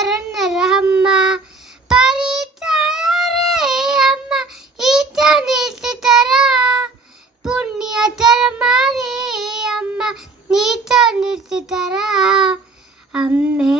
ఎవరన్నారు అమ్మ పరిచయారే అమ్మ ఇతనిస్తారా పుణ్యచరమారే అమ్మ నీతో నిస్తారా అమ్మే